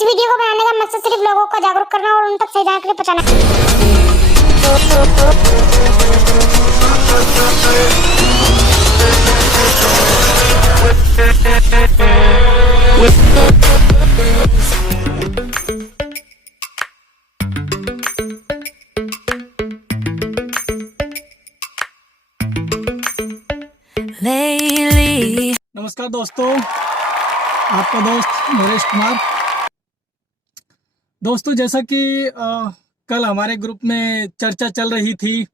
इस वीडियो को बनाने का मकसद सिर्फ लोगों को जागरूक करना और उन तक सही जानकारी पहुंचाना lately. नमस्कार दोस्तों, आपका दोस्त नरेश कुमार। दोस्तों, जैसा कि कल हमारे ग्रुप में चर्चा चल रही थी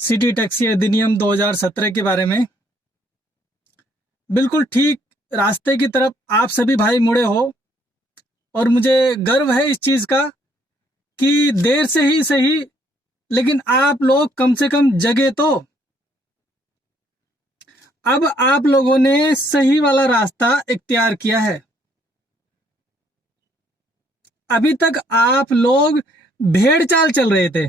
सिटी टैक्सी अधिनियम 2017 के बारे में, बिल्कुल ठीक रास्ते की तरफ आप सभी भाई मुड़े हो और मुझे गर्व है इस चीज़ का कि देर से ही सही, लेकिन आप लोग कम से कम जगे तो। अब आप लोगों ने सही वाला रास्ता इख्तियार किया है। अभी तक आप लोग भेड़ चाल चल रहे थे,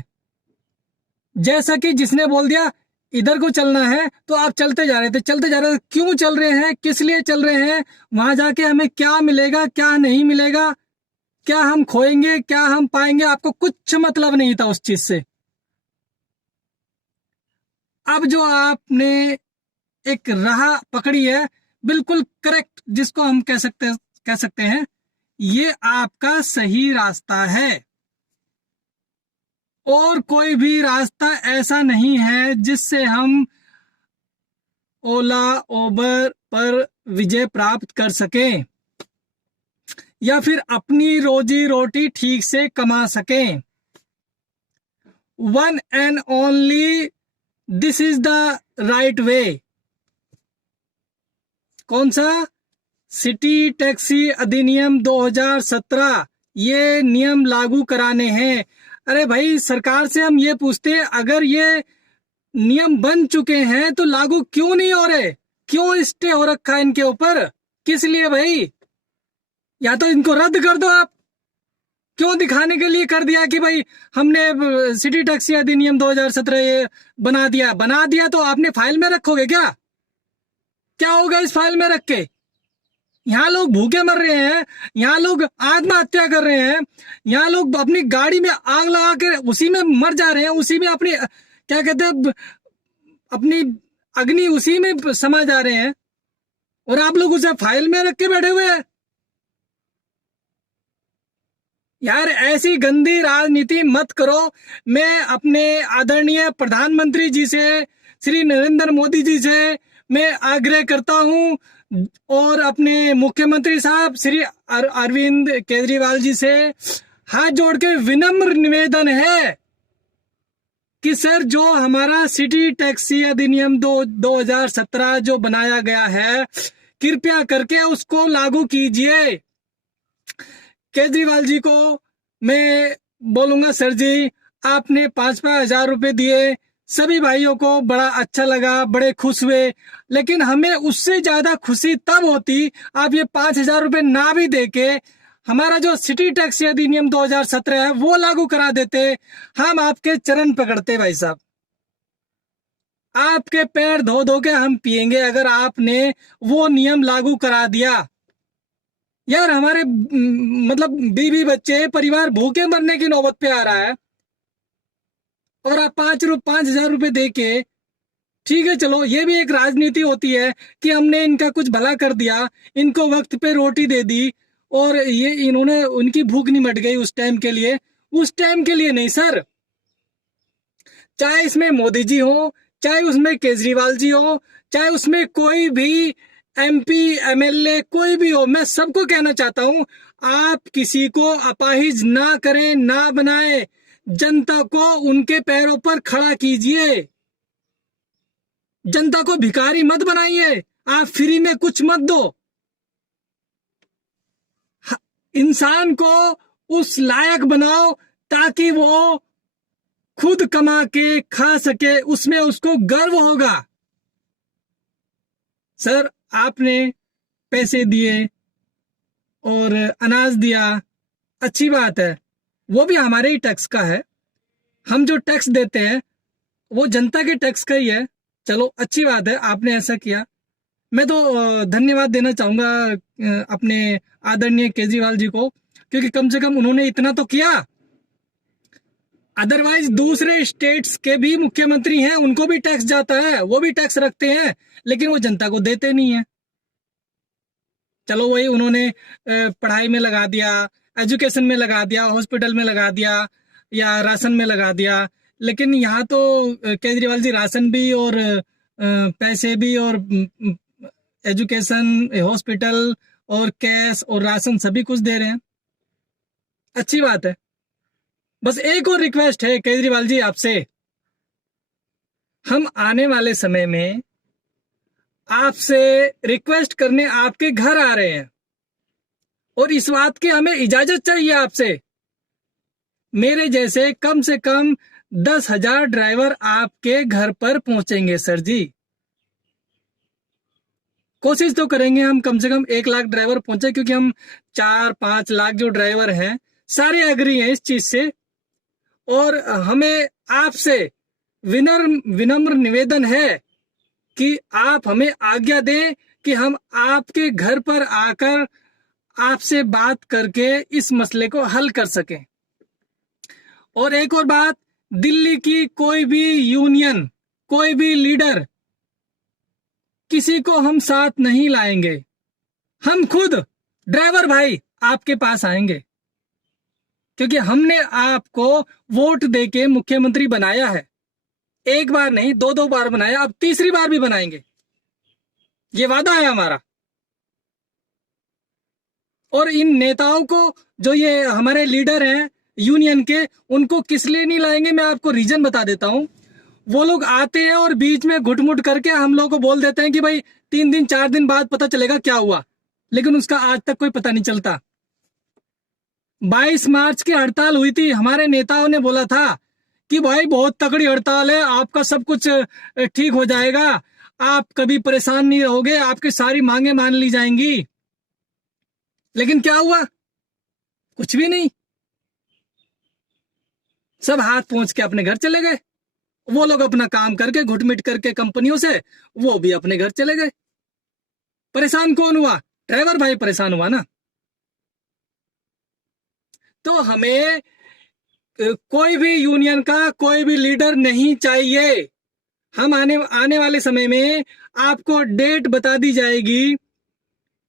जैसा कि जिसने बोल दिया इधर को चलना है तो आप चलते जा रहे थे। क्यों चल रहे हैं, किस लिए चल रहे हैं, वहां जाके हमें क्या मिलेगा, क्या नहीं मिलेगा, क्या हम खोएंगे, क्या हम पाएंगे, आपको कुछ मतलब नहीं था उस चीज से। अब जो आपने एक राह पकड़ी है, बिल्कुल करेक्ट, जिसको हम कह सकते हैं ये आपका सही रास्ता है। और कोई भी रास्ता ऐसा नहीं है जिससे हम ओला उबर पर विजय प्राप्त कर सकें या फिर अपनी रोजी रोटी ठीक से कमा सकें। One and only this is the right way. कौन सा? सिटी टैक्सी अधिनियम 2017, ये नियम लागू कराने हैं। अरे भाई, सरकार से हम ये पूछते हैं, अगर ये नियम बन चुके हैं तो लागू क्यों नहीं हो रहे? क्यों स्टे हो रखा है इनके ऊपर? किस लिए भाई? या तो इनको रद्द कर दो आप। क्यों दिखाने के लिए कर दिया कि भाई हमने सिटी टैक्सी अधिनियम 2017 ये बना दिया तो आपने फाइल में रखोगे क्या? क्या होगा इस फाइल में रख के? यहाँ लोग भूखे मर रहे हैं, यहाँ लोग आत्महत्या कर रहे हैं, यहाँ लोग अपनी गाड़ी में आग लगा के उसी में मर जा रहे हैं, उसी में अपनी क्या कहते हैं, अपनी अग्नि उसी में समा जा रहे हैं, और आप लोग उसे फाइल में रख के बैठे हुए हैं। यार, ऐसी गंदी राजनीति मत करो। मैं अपने आदरणीय प्रधानमंत्री जी से, श्री नरेंद्र मोदी जी से मैं आग्रह करता हूं, और अपने मुख्यमंत्री साहब श्री अरविंद केजरीवाल जी से हाथ जोड़ के विनम्र निवेदन है कि सर, जो हमारा सिटी टैक्सी अधिनियम 2017 जो बनाया गया है, कृपया करके उसको लागू कीजिए। केजरीवाल जी को मैं बोलूंगा, सर जी, आपने 5-5 हजार रुपए दिए, सभी भाइयों को बड़ा अच्छा लगा, बड़े खुश हुए, लेकिन हमें उससे ज्यादा खुशी तब होती आप ये 5,000 रुपए ना भी देके हमारा जो सिटी टैक्सी अधिनियम 2017 है वो लागू करा देते। हम आपके चरण पकड़ते भाई साहब, आपके पैर धो धो के हम पिएंगे अगर आपने वो नियम लागू करा दिया। यार, हमारे मतलब बीवी बच्चे परिवार भूखे मरने की नौबत पे आ रहा है, और आप 5,000 रुपए दे के, ठीक है चलो, ये भी एक राजनीति होती है कि हमने इनका कुछ भला कर दिया, इनको वक्त पे रोटी दे दी, और ये इन्होंने उनकी भूख नहीं मिट गई उस टाइम के लिए। उस टाइम के लिए नहीं सर, चाहे इसमें मोदी जी हो, चाहे उसमें केजरीवाल जी हो, चाहे उसमें कोई भी MP MLA कोई भी हो, मैं सबको कहना चाहता हूं, आप किसी को अपाहिज ना करें, ना बनाए, जनता को उनके पैरों पर खड़ा कीजिए। जनता को भिखारी मत बनाइए, आप फ्री में कुछ मत दो। इंसान को उस लायक बनाओ ताकि वो खुद कमा के खा सके, उसमें उसको गर्व होगा। सर, आपने पैसे दिए और अनाज दिया, अच्छी बात है, वो भी हमारे ही टैक्स का है। हम जो टैक्स देते हैं वो जनता के टैक्स का ही है। चलो, अच्छी बात है, आपने ऐसा किया, मैं तो धन्यवाद देना चाहूंगा अपने आदरणीय केजरीवाल जी को, क्योंकि कम से कम उन्होंने इतना तो किया। अदरवाइज दूसरे स्टेट्स के भी मुख्यमंत्री हैं, उनको भी टैक्स जाता है, वो भी टैक्स रखते हैं, लेकिन वो जनता को देते नहीं है। चलो वही उन्होंने पढ़ाई में लगा दिया, एजुकेशन में लगा दिया, हॉस्पिटल में लगा दिया, या राशन में लगा दिया, लेकिन यहाँ तो केजरीवाल जी राशन भी और पैसे भी और एजुकेशन, हॉस्पिटल और कैश और राशन सभी कुछ दे रहे हैं। अच्छी बात है। बस एक और रिक्वेस्ट है केजरीवाल जी आपसे, हम आने वाले समय में आपसे रिक्वेस्ट करने आपके घर आ रहे हैं, और इस बात की हमें इजाजत चाहिए आपसे। मेरे जैसे कम से कम 10,000 ड्राइवर आपके घर पर पहुंचेंगे सर जी। कोशिश तो करेंगे हम कम से कम 1 लाख ड्राइवर पहुंचे, क्योंकि हम 4-5 लाख जो ड्राइवर हैं सारे एग्री हैं इस चीज से। और हमें आपसे विनम्र निवेदन है कि आप हमें आज्ञा दें कि हम आपके घर पर आकर आपसे बात करके इस मसले को हल कर सकें। और एक और बात, दिल्ली की कोई भी यूनियन, कोई भी लीडर, किसी को हम साथ नहीं लाएंगे। हम खुद ड्राइवर भाई आपके पास आएंगे, क्योंकि हमने आपको वोट देके मुख्यमंत्री बनाया है। एक बार नहीं, 2-2 बार बनाया, अब तीसरी बार भी बनाएंगे, ये वादा है हमारा। और इन नेताओं को, जो ये हमारे लीडर हैं यूनियन के, उनको किस लिए नहीं लाएंगे, मैं आपको रीजन बता देता हूं। वो लोग आते हैं और बीच में घुटमुट करके हम लोगों को बोल देते हैं कि भाई 3 दिन 4 दिन बाद पता चलेगा क्या हुआ, लेकिन उसका आज तक कोई पता नहीं चलता। 22 मार्च की हड़ताल हुई थी, हमारे नेताओं ने बोला था कि भाई बहुत तगड़ी हड़ताल है, आपका सब कुछ ठीक हो जाएगा, आप कभी परेशान नहीं रहोगे, आपकी सारी मांगे मान ली जाएंगी। लेकिन क्या हुआ? कुछ भी नहीं। सब हाथ पहुंच के अपने घर चले गए। वो लोग अपना काम करके घुटमिट करके कंपनियों से, वो भी अपने घर चले गए। परेशान कौन हुआ? ड्राइवर भाई परेशान हुआ ना। तो हमें कोई भी यूनियन का कोई भी लीडर नहीं चाहिए। हम आने वाले समय में आपको डेट बता दी जाएगी,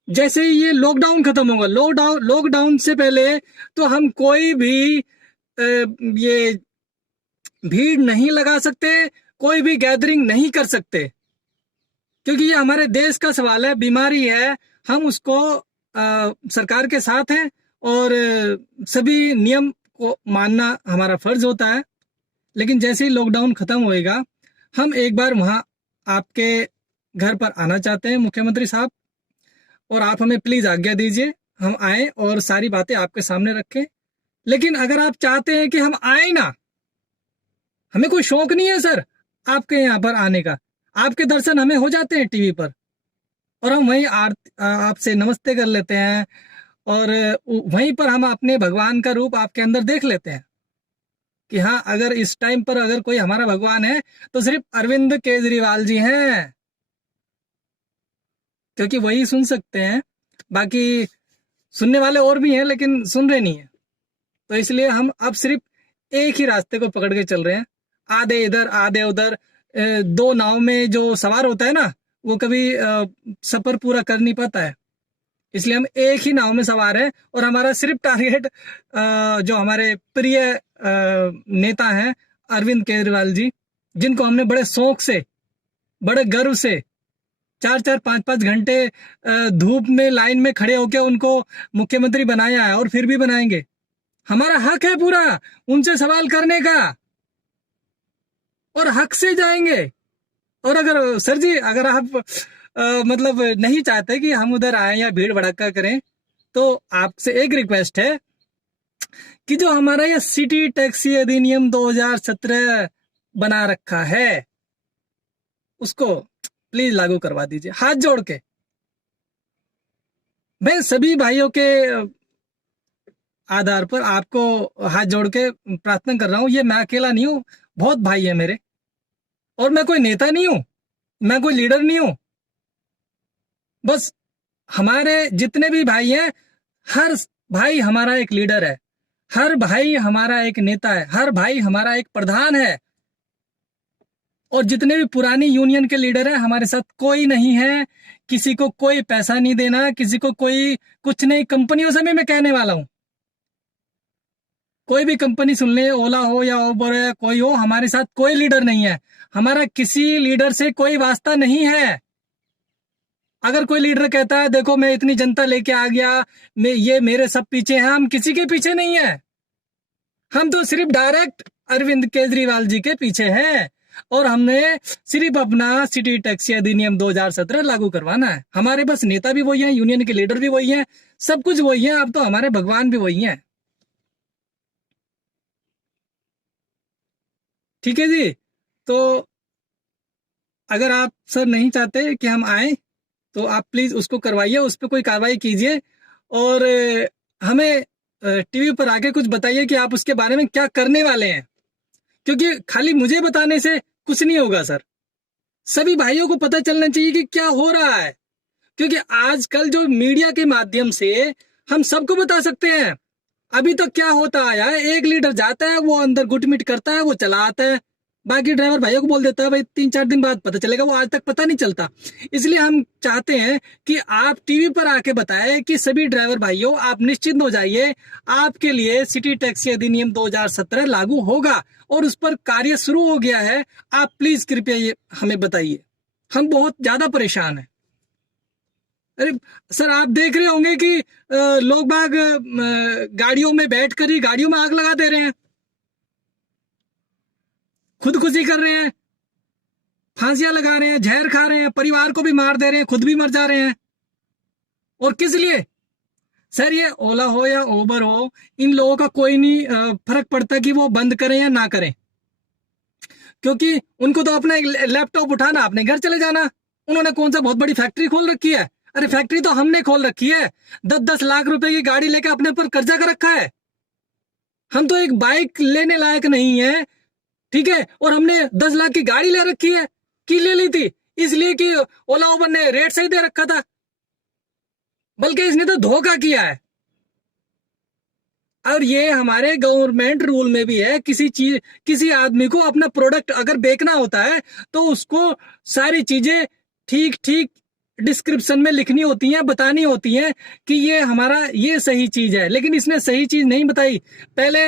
जैसे ही ये लॉकडाउन खत्म होगा। लॉकडाउन से पहले तो हम कोई भी ये भीड़ नहीं लगा सकते, कोई भी गैदरिंग नहीं कर सकते, क्योंकि ये हमारे देश का सवाल है, बीमारी है। हम उसको सरकार के साथ हैं, और सभी नियम को मानना हमारा फर्ज होता है। लेकिन जैसे ही लॉकडाउन खत्म होएगा, हम एक बार वहां आपके घर पर आना चाहते हैं मुख्यमंत्री साहब, और आप हमें प्लीज आज्ञा दीजिए, हम आए और सारी बातें आपके सामने रखें। लेकिन अगर आप चाहते हैं कि हम आए ना, हमें कोई शौक नहीं है सर आपके यहाँ पर आने का, आपके दर्शन हमें हो जाते हैं टीवी पर, और हम वहीं आपसे नमस्ते कर लेते हैं, और वहीं पर हम अपने भगवान का रूप आपके अंदर देख लेते हैं कि हाँ, अगर इस टाइम पर अगर कोई हमारा भगवान है तो सिर्फ अरविंद केजरीवाल जी हैं, क्योंकि वही सुन सकते हैं। बाकी सुनने वाले और भी हैं, लेकिन सुन रहे नहीं है। तो इसलिए हम अब सिर्फ एक ही रास्ते को पकड़ के चल रहे हैं, आधे इधर आधे उधर। 2 नाव में जो सवार होता है ना, वो कभी सफर पूरा कर नहीं पाता है। इसलिए हम एक ही नाव में सवार हैं, और हमारा सिर्फ टारगेट जो हमारे प्रिय नेता हैं अरविंद केजरीवाल जी, जिनको हमने बड़े शौक से, बड़े गर्व से 4-4, 5-5 घंटे धूप में लाइन में खड़े होकर उनको मुख्यमंत्री बनाया है, और फिर भी बनाएंगे। हमारा हक है पूरा उनसे सवाल करने का, और हक से जाएंगे। और अगर सर जी, अगर आप मतलब नहीं चाहते कि हम उधर आए या भीड़ भड़का करें, तो आपसे एक रिक्वेस्ट है कि जो हमारा ये सिटी टैक्सी अधिनियम 2017 बना रखा है, उसको प्लीज लागू करवा दीजिए, हाथ जोड़ के। मैं सभी भाइयों के आधार पर आपको हाथ जोड़ के प्रार्थना कर रहा हूं। ये मैं अकेला नहीं हूं, बहुत भाई है मेरे, और मैं कोई नेता नहीं हूं, मैं कोई लीडर नहीं हूं। बस हमारे जितने भी भाई हैं, हर भाई हमारा एक लीडर है, हर भाई हमारा एक नेता है, हर भाई हमारा एक प्रधान है। और जितने भी पुरानी यूनियन के लीडर हैं, हमारे साथ कोई नहीं है, किसी को कोई पैसा नहीं देना, किसी को कोई कुछ नहीं। कंपनियों से भी मैं कहने वाला हूं, कोई भी कंपनी सुन ले, ओला हो या उबर है, कोई हो, हमारे साथ कोई लीडर नहीं है, हमारा किसी लीडर से कोई वास्ता नहीं है। अगर कोई लीडर कहता है देखो मैं इतनी जनता लेके आ गया, ये मेरे सब पीछे हैं, हम किसी के पीछे नहीं है। हम तो सिर्फ डायरेक्ट अरविंद केजरीवाल जी के पीछे हैं, और हमने सिर्फ अपना सिटी टैक्सी अधिनियम 2017 लागू करवाना है। हमारे बस नेता भी वही हैं, यूनियन के लीडर भी वही हैं, सब कुछ वही है। अब तो हमारे भगवान भी वही हैं। ठीक है जी। तो अगर आप सर नहीं चाहते कि हम आए, तो आप प्लीज उसको करवाइए, उस पर कोई कार्रवाई कीजिए, और हमें टीवी पर आके कुछ बताइए कि आप उसके बारे में क्या करने वाले हैं। क्योंकि खाली मुझे बताने से कुछ नहीं होगा सर, सभी भाइयों को पता चलना चाहिए कि क्या हो रहा है। क्योंकि आजकल जो मीडिया के माध्यम से हम सबको बता सकते हैं। अभी तक क्या होता आया है, एक लीडर जाता है, वो अंदर गुटमिट करता है, वो चला आता है, बाकी ड्राइवर भाइयों को बोल देता है भाई 3-4 दिन बाद पता चलेगा, वो आज तक पता नहीं चलता। इसलिए हम चाहते हैं कि आप टीवी पर आके बताएं कि सभी ड्राइवर भाइयों आप निश्चिंत हो जाइए, आपके लिए सिटी टैक्सी अधिनियम 2017 लागू होगा और उस पर कार्य शुरू हो गया है। आप प्लीज कृपया ये हमें बताइए, हम बहुत ज्यादा परेशान हैं। अरे सर, आप देख रहे होंगे कि लोग बाग गाड़ियों में बैठकर ही गाड़ियों में आग लगा दे रहे हैं, खुदकुशी कर रहे हैं, फांसियां लगा रहे हैं, जहर खा रहे हैं, परिवार को भी मार दे रहे हैं, खुद भी मर जा रहे हैं। और किस लिए सर? ये ओला हो या उबर हो, इन लोगों का कोई नहीं फर्क पड़ता कि वो बंद करें या ना करें, क्योंकि उनको तो अपना लैपटॉप उठाना, अपने घर चले जाना। उन्होंने कौन सा बहुत बड़ी फैक्ट्री खोल रखी है? अरे फैक्ट्री तो हमने खोल रखी है, 10-10 लाख रुपए की गाड़ी लेके अपने पर कर्जा कर रखा है। हम तो एक बाइक लेने लायक नहीं है, ठीक है, और हमने 10 लाख की गाड़ी ले रखी है। की ले ली थी इसलिए कि ओला उबर ने रेट सही दे रखा था, बल्कि इसने तो धोखा किया है। और ये हमारे गवर्नमेंट रूल में भी है, किसी आदमी को अपना प्रोडक्ट अगर बेचना होता है तो उसको सारी चीजें ठीक ठीक डिस्क्रिप्शन में लिखनी होती हैं, बतानी होती हैं कि ये हमारा ये सही चीज है। लेकिन इसने सही चीज नहीं बताई। पहले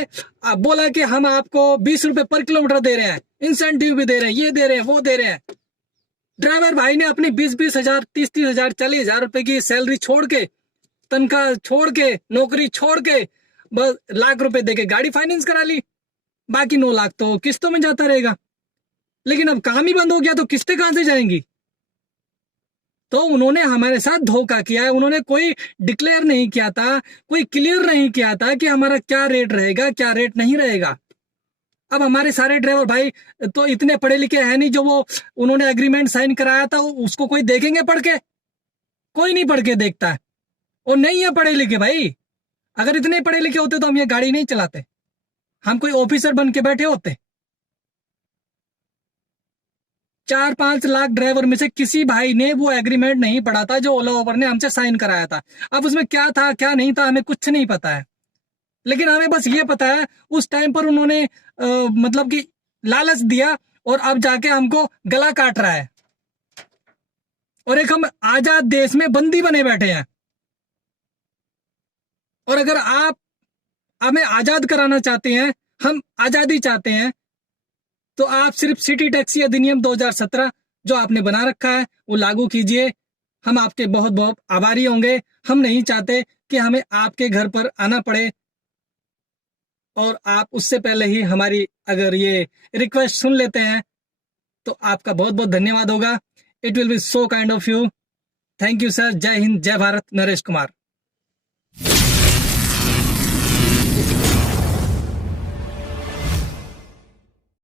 बोला कि हम आपको 20 रुपए पर किलोमीटर दे रहे हैं, इंसेंटिव भी दे रहे हैं, ये दे रहे हैं, वो दे रहे हैं। ड्राइवर भाई ने अपनी 20-20 हजार, 30-30 हजार, 40 हजार रुपए की सैलरी छोड़ के, तनख्वाह छोड़ के, नौकरी छोड़ के, बस लाख रुपए देके गाड़ी फाइनेंस करा ली, बाकी 9 लाख तो किस्तों में जाता रहेगा। लेकिन अब काम ही बंद हो गया तो किस्तें कहां से जाएंगी? तो उन्होंने हमारे साथ धोखा किया है। उन्होंने कोई डिक्लेयर नहीं किया था, कोई क्लियर नहीं किया था कि हमारा क्या रेट रहेगा, क्या रेट नहीं रहेगा। अब हमारे सारे ड्राइवर भाई तो इतने पढ़े लिखे हैं नहीं, जो वो उन्होंने एग्रीमेंट साइन कराया था उसको कोई देखेंगे पढ़ के? कोई नहीं पढ़ के देखता है, और नहीं है पढ़े लिखे भाई। अगर इतने पढ़े लिखे होते तो हम ये गाड़ी नहीं चलाते, हम कोई ऑफिसर बन के बैठे होते। 4-5 लाख ड्राइवर में से किसी भाई ने वो एग्रीमेंट नहीं पढ़ा था जो ओला उबर ने हमसे साइन कराया था। अब उसमें क्या था क्या नहीं था हमें कुछ नहीं पता है, लेकिन हमें बस ये पता है उस टाइम पर उन्होंने मतलब कि लालच दिया, और अब जाके हमको गला काट रहा है, और एक हम आजाद देश में बंदी बने बैठे हैं। और अगर आप हमें आजाद कराना चाहते हैं, हम आजादी चाहते हैं, तो आप सिर्फ सिटी टैक्सी अधिनियम 2017 जो आपने बना रखा है वो लागू कीजिए। हम आपके बहुत बहुत आभारी होंगे। हम नहीं चाहते कि हमें आपके घर पर आना पड़े, और आप उससे पहले ही हमारी अगर ये रिक्वेस्ट सुन लेते हैं तो आपका बहुत बहुत धन्यवाद होगा। It will be so kind of you. Thank you sir. जय हिंद, जय भारत। नरेश कुमार।